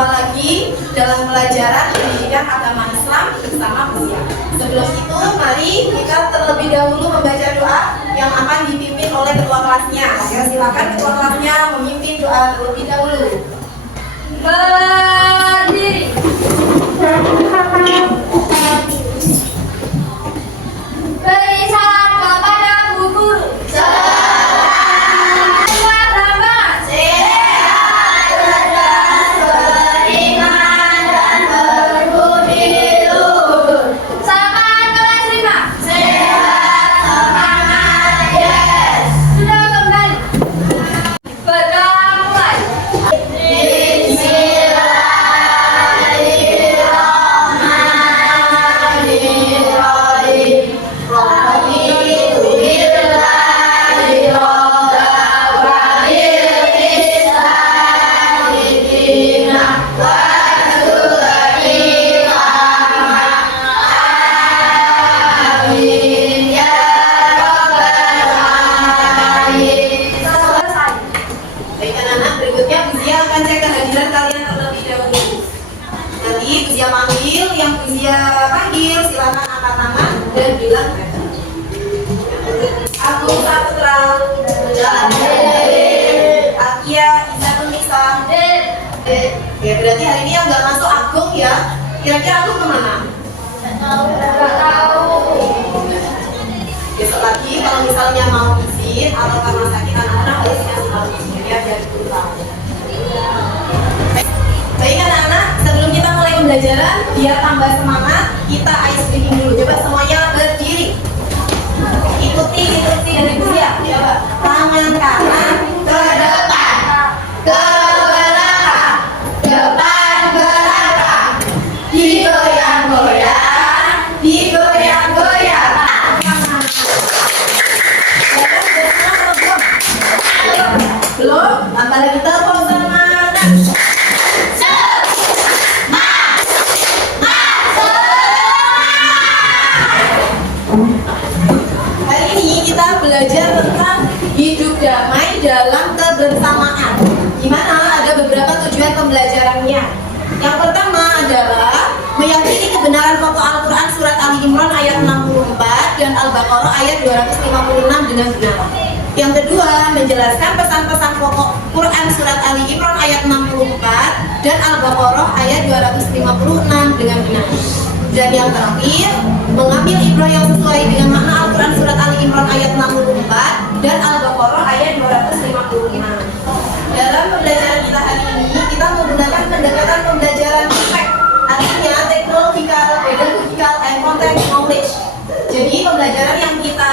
Jumpa lagi dalam pelajaran pendidikan agama Islam bersama Busia. Sebelum itu, mari kita terlebih dahulu membaca doa yang akan dipimpin oleh ketua kelasnya. Ya, silakan ketua kelasnya memimpin doa terlebih dahulu. Berdiri. Beri salam kepada Bu Guru. Ya, berarti hari ini yang nggak masuk Agung ya. Kira-kira Agung kemana? Nggak tahu. Besok lagi kalau misalnya mau izin atau karena sakit anak-anak harus ngasih tahu ya dari guru tahu. Baik anak-anak, sebelum kita mulai pembelajaran, biar tambah semangat, kita ice breaking dulu. Coba semuanya berdiri. Ikuti instruksi dari guru ya. Coba tangan kanan ke depan, ke belakang, depan belakang, digoyang-goyang, digoyang-goyang. Belum? Tambah lagi telepon semangat. Hari ini kita belajar tentang hidup damai dalam kebersamaan. Gimana? Ada beberapa tujuan pembelajarannya. Yang pertama adalah meyakini kebenaran pokok Al-Quran surat Ali Imran ayat 64 dan Al-Baqarah ayat 256 dengan benar. Yang kedua, menjelaskan pesan-pesan pokok Quran surat Ali Imran ayat 64 dan Al-Baqarah ayat 256 dengan benar. Dan yang terakhir, mengambil ibrah yang sesuai dengan makna Al-Quran surat Ali Imran ayat 64 dan Al-Baqarah ayat 256. Dalam pembelajaran kita hari ini, kita menggunakan pendekatan pembelajaran TEK, artinya Technological, Pedagogical, and Content Knowledge. Jadi pembelajaran yang kita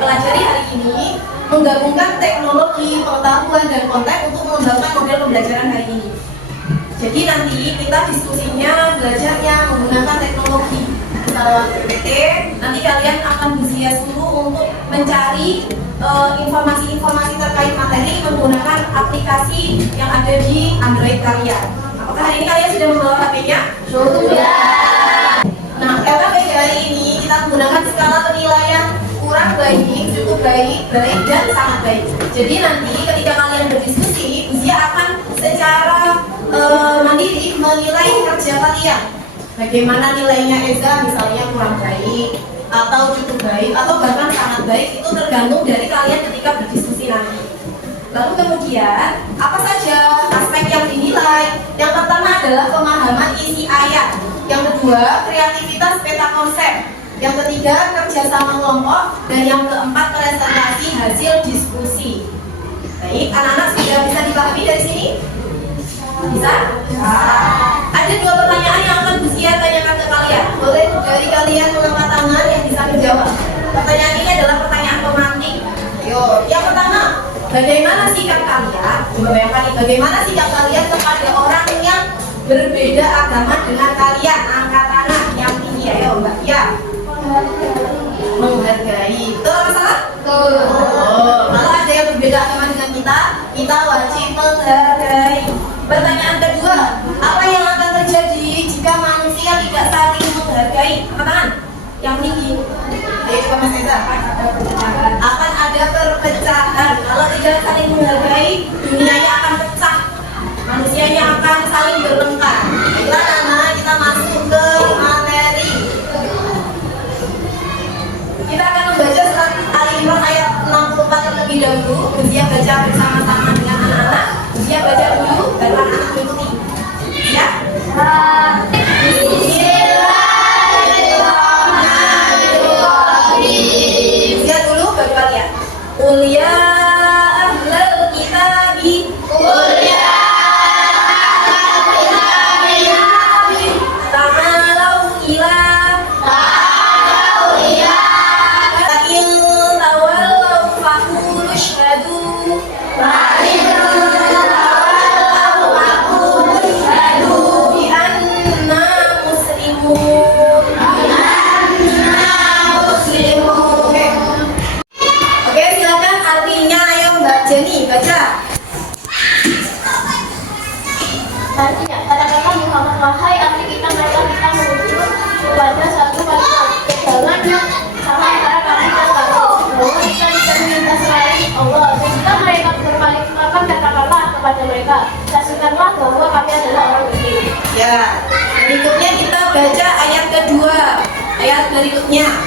pelajari hari ini menggabungkan teknologi, pengetahuan, dan konten untuk mengembangkan model pembelajaran hari ini. Jadi nanti kita diskusinya, belajarnya menggunakan teknologi. Kita lewat PPT, nanti kalian akan bersiap dulu untuk mencari informasi-informasi terkait materi menggunakan aplikasi yang ada di Android kalian. Apakah hari ini kalian sudah membawa HP-nya? Sudah. Nah, LKPD hari ini kita menggunakan skala penilaian kurang baik, cukup baik, baik, dan sangat baik. Jadi nanti ketika kalian berdiskusi, Usia akan secara mandiri menilai kerja kalian. Bagaimana nilainya Eza, misalnya kurang baik, atau cukup baik, atau bahkan sangat baik, itu tergantung dari kalian ketika berdiskusi nanti. Lalu kemudian, apa saja aspek yang dinilai? Yang pertama adalah pemahaman isi ayat. Yang kedua, kreativitas peta konsep. Yang ketiga, kerjasama kelompok. Dan yang keempat, presentasi hasil diskusi. Baik, anak-anak sudah bisa dipahami dari sini? Bisa? Ada dua pertanyaan yang akan Busia tanyakan ke kalian. Boleh dari kalian mengangkat tangan yang bisa menjawab. Pertanyaan ini adalah pertanyaan pemantik. Ayo, yang pertama, bagaimana sikap kalian? Coba bayangkan nih, bagaimana sikap kalian kepada orang yang berbeda agama dengan kalian? Angkat tangan yang tinggi, ayo Mbak. Ya. Menghargai. Betul apa salah? Betul. Oh, kalau ada yang berbeda agama dengan kita wajib menghargai. Pertanyaan kedua, apa yang akan terjadi jika manusia tidak saling menghargai? Angkat tangan yang tinggi. Ayo coba Mas Eza. Akan ada perpecahan. Kalau tidak saling menghargai, dunianya akan pecah. Mana manusia yang akan saling bertengkar. Baiklah anak, kita masuk ke materi. Kita akan membaca surat Al-Imran ayat 64 terlebih dahulu. Bersiap baca bersama-sama dengan anak-anak. Bersiap baca dulu, baru anak-anak mengikuti. Ya? Bismillahirrahmanirrahim. Siap dulu, baru kalian. Kuliah ahlal kitabi. Artinya, katakanlah Muhammad, wahai abdi kita, marilah kita menuju kepada satu kalimat jalan yang sama antara kami dan kami, bahwa kita bisa meminta selain Allah. Dan jika mereka berpaling, maka katakanlah kepada mereka, saksikanlah bahwa kami adalah orang beriman. Ya, berikutnya kita baca ayat kedua. Ayat berikutnya.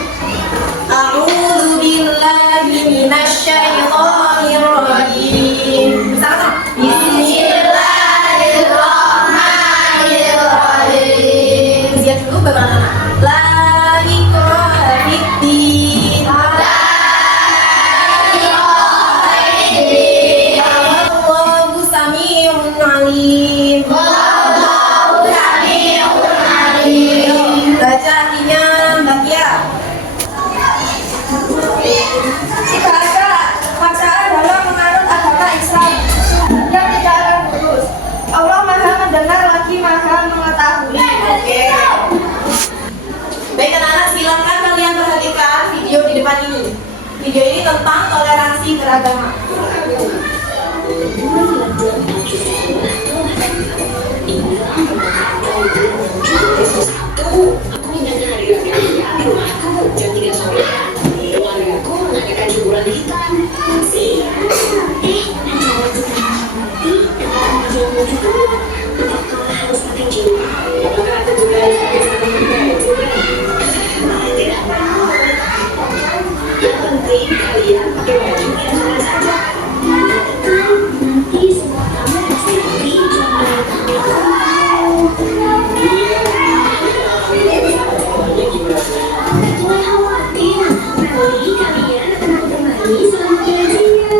A'udzu billahi minasy syaithanir rajim. Bersama. Bismillahirrahmanirrahim. Lihat dulu bagaimana. La ikraha fiddin. Allahu samii'un 'aliim. Baca artinya Mbak Kia. Bacaan adalah menganut agama Islam yang tidak akan putus. Allah Maha mendengar lagi Maha mengetahui. Oke. Baik anak-anak, silakan kalian perhatikan video di depan ini. Video ini tentang toleransi beragama. Jam 3 sore, keluargaku mengadakan hiburan hitam. Apakah harus pakai cium? Apakah ada juga yang bisa memakai juga? Tidak. Yang penting kalian pakai baju yang sama saja. Nanti semua kamu pasti di Jangan khawatir, nanti kalian akan bermain selama pengajian.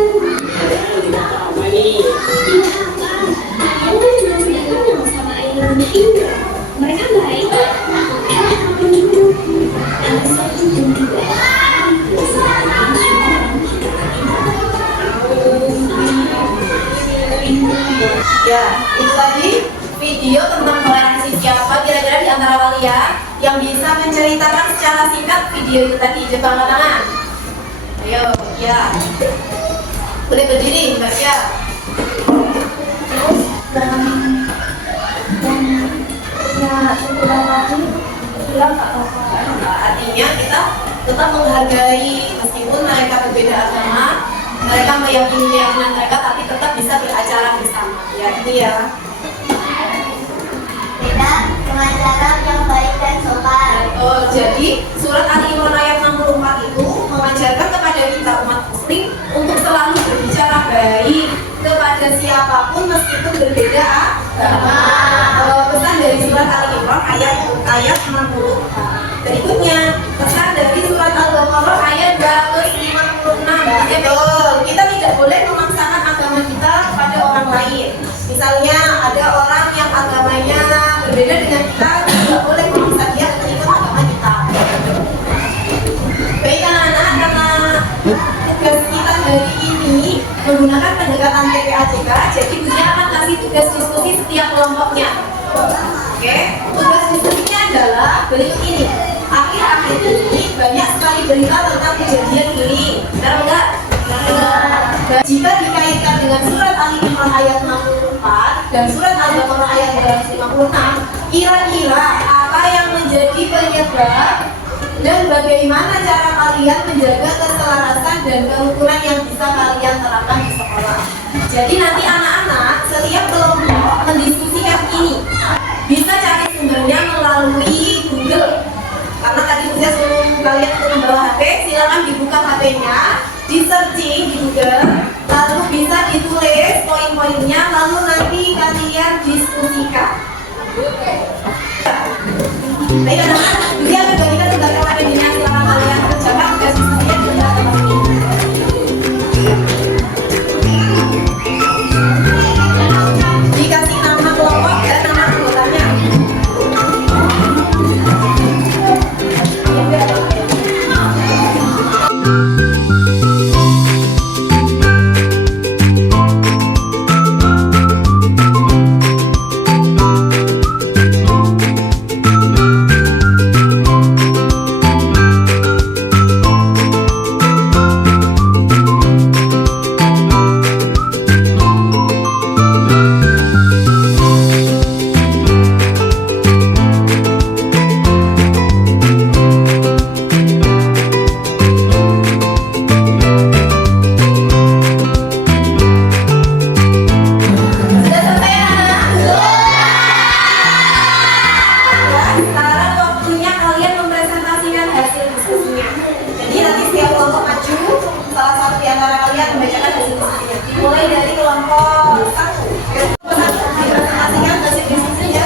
Tidak apa nih? Tidak apa. Kalian kan juga sudah kenal sama ayah dan Indra. Mereka baik. Apapun itu, asal jujur juga. Ya, itu tadi video tentang toleransi. Siapa kira-kira di antara kalian yang bisa menceritakan secara singkat video itu tadi? Coba angkat tangan. Ayo, ya. Boleh berdiri, Mbak ya. Artinya kita tetap menghargai meskipun mereka berbeda agama, mereka meyakini keyakinan mereka, tapi tetap bisa beracara bersama. Ya, itu ya. Dengan cara yang baik dan sopan. Oh, jadi surat Al-Imran ayat 64 itu mengajarkan kepada kita umat muslim untuk selalu berbicara baik kepada siapapun meskipun berbeda agama. Pesan dari surat Al-Imran ayat 64. Berikutnya, pesan dari surat Al-Baqarah ayat 256. Betul, kita tidak boleh memaksakan agama kita kepada orang lain. Misalnya ada orang yang agamanya berbeda dengan kita, tidak boleh memaksa dia untuk ikut agama kita. Baik anak-anak, karena tugas kita hari ini menggunakan pendekatan TPAJK, jadi Buya akan kasih tugas diskusi setiap kelompoknya. Oke, tugas diskusinya adalah berikut ini. Akhir-akhir ini banyak sekali berita tentang kejadian ini. Benar enggak? Jika dikaitkan dengan surat Al-Imran ayat 64 dan surat Al-Baqarah ayat 256, kira-kira apa yang menjadi penyebab dan bagaimana cara kalian menjaga keselarasan dan kerukunan yang bisa kalian terapkan di sekolah? Jadi nanti anak-anak setiap kelompok ini. Bisa cari sumbernya melalui Google. Karena tadi saya suruh kalian untuk membawa HP, silakan dibuka HP-nya, di searching di Google, lalu bisa ditulis poin-poinnya, lalu nanti kalian diskusikan. Baik anak-anak, dia akan bagikan tugas akademinya, silakan kalian kerjakan tugas diskusinya di dalam tempat ini. Dikasih nama kelompok dan nama anggotanya. Mulai dari kelompok 1. Dipresentasikan hasil diskusinya.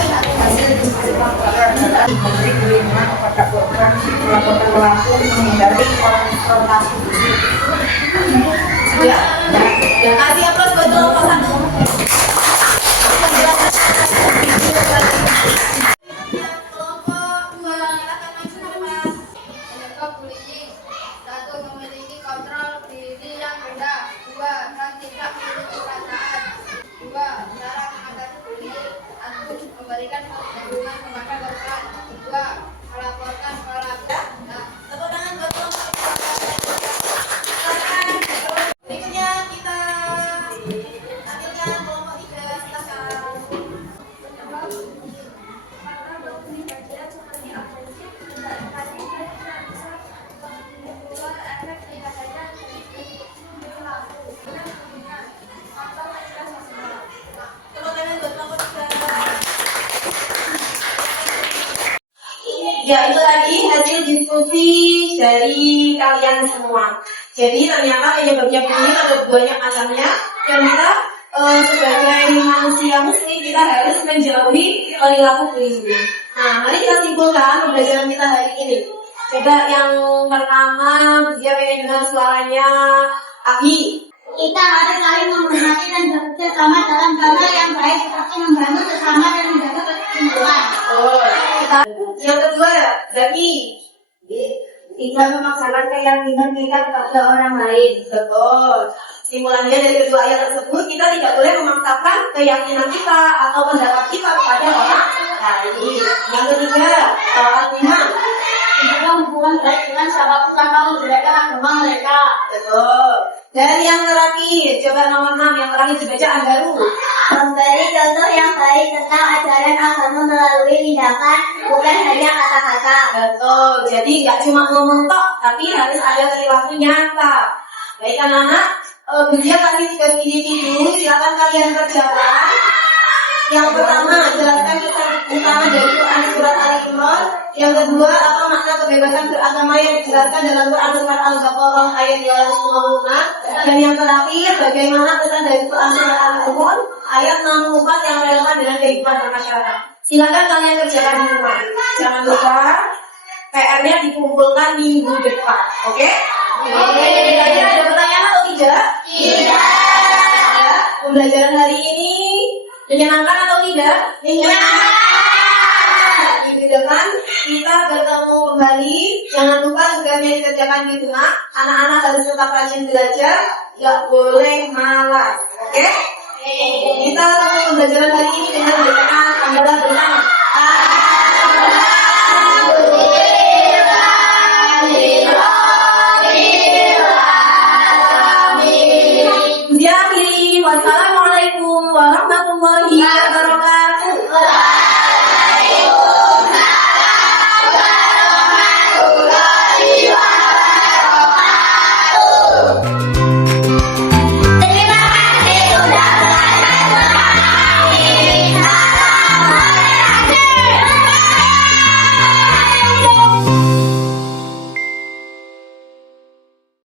Menteri Perlindungan kepada korban melaporkan pelaku menghindari konfrontasi fisik. Sudah. Ya, kasih aplaus buat kelompok 1. Kelompok 2, silakan maju ke depan. Penyebab bullying. 1. Memiliki kontrol diri yang rendah. 2. Dan tidak memiliki perasaan. 2. Cara mengatasi bullying. 1. Memberikan perlindungan kepada korban. 2. Melaporkan pelaku. Tepuk tangan buat kelompok 2. Berikutnya kita tampilkan kelompok 3, silakan. Tepuk tangan buat kelompok 3. Ya, itu tadi hasil diskusi dari kalian semua. Jadi ternyata penyebabnya bullying ada banyak macamnya, dan kita sebagai manusia muslim kita harus menjauhi perilaku bullying. Nah, mari kita simpulkan pembelajaran kita hari ini. Coba yang pertama, dia pengen dengar suaranya Abi. Kita harus saling menghormati dan bekerja sama dalam hal yang baik seperti membantu sesama dan menjaga kesimpulan. Yang kedua, Zaki. Tidak memaksakan keyakinan kita kepada orang lain. Betul. Simpulannya dari kedua ayat tersebut, kita tidak boleh memaksakan keyakinan kita atau pendapat kita kepada orang lain. Yang ketiga, Al-Imam. Menjaga hubungan baik dengan siapapun tanpa menjelekkan agama mereka. Betul. Dari yang terakhir, coba nomor 6 yang terakhir dibaca Anggaru. Memberi contoh yang baik tentang ajaran agama melalui tindakan, bukan hanya kata-kata. Betul. Jadi nggak cuma ngomong tok, tapi harus ada perilaku nyata. Baik anak-anak, dia kasih tugas individu, silakan kalian kerjakan. Yang pertama, jelaskan kisah utama dari Quran surat Al-Imran. Yang kedua, apa makna kebebasan beragama yang dijelaskan dalam Quran surat Al-Baqarah ayat 256. Dan yang terakhir, bagaimana pesan dari Quran surat Al-Imran ayat 64 yang relevan dengan kehidupan masyarakat. Silakan kalian kerjakan di rumah. Jangan lupa PR-nya dikumpulkan minggu depan. Oke? Kira-kira ada pertanyaan atau tidak? Tidak. Pembelajaran hari ini menyenangkan atau tidak? Menyenangkan. Minggu depan kita bertemu kembali. Jangan lupa tugasnya dikerjakan di rumah. Anak-anak harus tetap rajin belajar, nggak boleh malas. Oke? Kita lakukan pembelajaran hari ini dengan bacaan hamdalah bersama. Diakhiri. Wassalamualaikum warahmatullahi wabarakatuh.